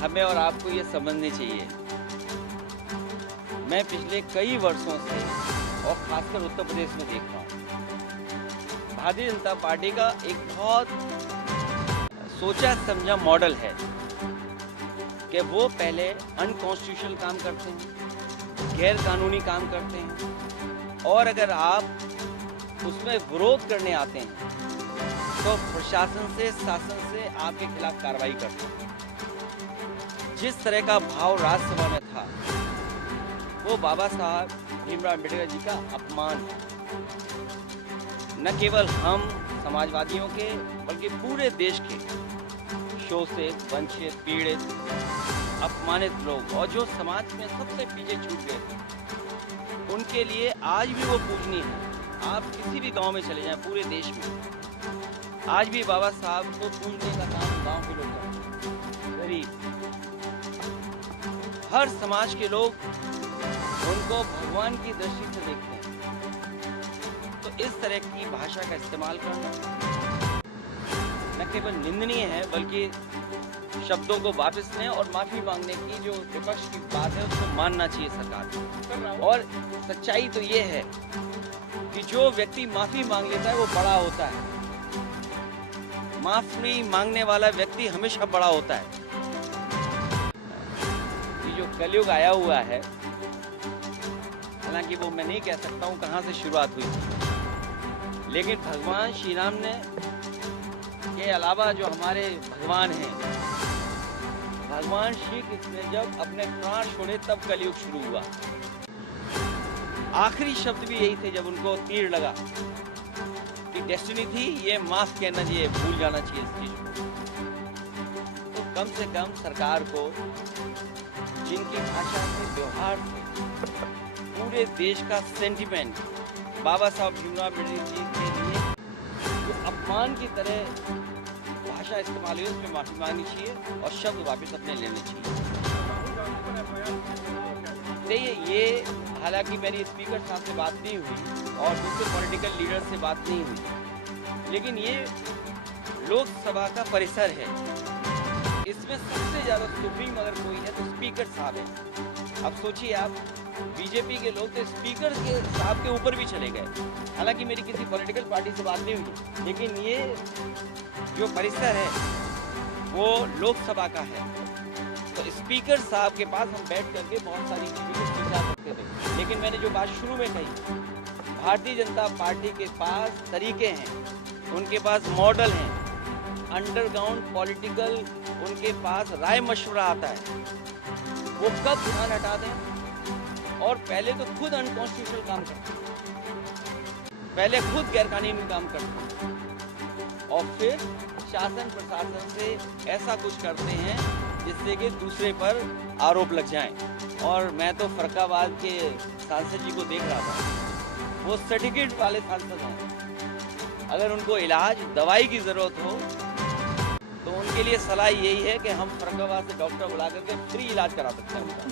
हमें और आपको ये समझनी चाहिए। मैं पिछले कई वर्षों से और खासकर उत्तर प्रदेश में देख रहा हूँ, भारतीय जनता पार्टी का एक बहुत सोचा समझा मॉडल है कि वो पहले अनकॉन्स्टिट्यूशनल काम करते हैं, गैर कानूनी काम करते हैं, और अगर आप उसमें विरोध करने आते हैं तो प्रशासन से, शासन से आपके खिलाफ कार्रवाई करते हैं। जिस तरह का भाव राज्यसभा में था वो बाबा साहब भीमराव अम्बेडकर जी का अपमान है। न केवल हम समाजवादियों के बल्कि पूरे देश के शोषित, वंचित, पीड़ित, अपमानित लोग और जो समाज में सबसे पीछे छूट गए थे, उनके लिए आज भी वो पूजनीय है। आप किसी भी गांव में चले जाएं पूरे देश में, आज भी बाबा साहब को पूजने का काम गांव के लोग करते हैं। गरीब, हर समाज के लोग उनको भगवान की दृष्टि से देखते हैं। तो इस तरह की भाषा का इस्तेमाल करना न केवल निंदनीय है बल्कि शब्दों को वापस लें और माफी मांगने की जो विपक्ष की बात है उसको मानना चाहिए सरकार को। और सच्चाई तो ये है कि जो व्यक्ति माफी मांग लेता है वो बड़ा होता है। माफी मांगने वाला व्यक्ति हमेशा बड़ा होता है। ये जो कलयुग आया हुआ है, हालांकि वो मैं नहीं कह सकता हूँ कहाँ से शुरुआत हुई थी, लेकिन भगवान श्री राम ने के अलावा जो हमारे भगवान हैं, भगवान श्री कृष्ण ने जब अपने प्राण छोड़े तब कलयुग शुरू हुआ। आखिरी शब्द भी यही थे जब उनको तीर लगा कि डेस्टिनी थी, ये माफ कहना चाहिए, भूल जाना चाहिए इस चीज को। तो कम से कम सरकार को जिनकी भाषा से, व्यवहार से पूरे देश का सेंटिमेंट बाबा साहब भीमराव अम्बेडकर जी के लिए जो अपमान की तरह भाषा इस्तेमाल हुई उसमें माफी मांगनी चाहिए और शब्द वापस अपने लेने चाहिए। ये हालांकि मेरी स्पीकर साहब से बात नहीं हुई और दूसरे पॉलिटिकल लीडर से बात नहीं हुई, लेकिन ये लोकसभा का परिसर है, इसमें सबसे ज्यादा सुप्रीम अगर कोई है तो स्पीकर साहब है। अब सोचिए आप, बीजेपी के लोग तो स्पीकर के साहब के ऊपर भी चले गए। हालांकि मेरी किसी पॉलिटिकल पार्टी से बात नहीं हुई, लेकिन ये जो परिसर है वो लोकसभा का है, तो स्पीकर साहब के पास हम बैठ करके बहुत सारी चीज़ों को सुलझा सकते थे। लेकिन मैंने जो बात शुरू में कही, भारतीय जनता पार्टी के पास तरीके हैं, उनके पास मॉडल हैं, अंडरग्राउंड पॉलिटिकल उनके पास राय मशवरा आता है। वो कब ध्यान हटा दें और पहले तो खुद अनकॉन्स्टिट्यूशनल काम करते हैं, पहले खुद गैरकानूनी काम करते हैं और फिर शासन प्रशासन से ऐसा कुछ करते हैं जिससे कि दूसरे पर आरोप लग जाएं। और मैं तो फरक्काबाद के सांसद जी को देख रहा था, वो सर्टिफिकेट वाले सांसद हैं। अगर उनको इलाज, दवाई की ज़रूरत हो तो उनके लिए सलाह यही है कि हम फरक्काबाद से डॉक्टर बुला करके फ्री इलाज करा सकते हैं उनका।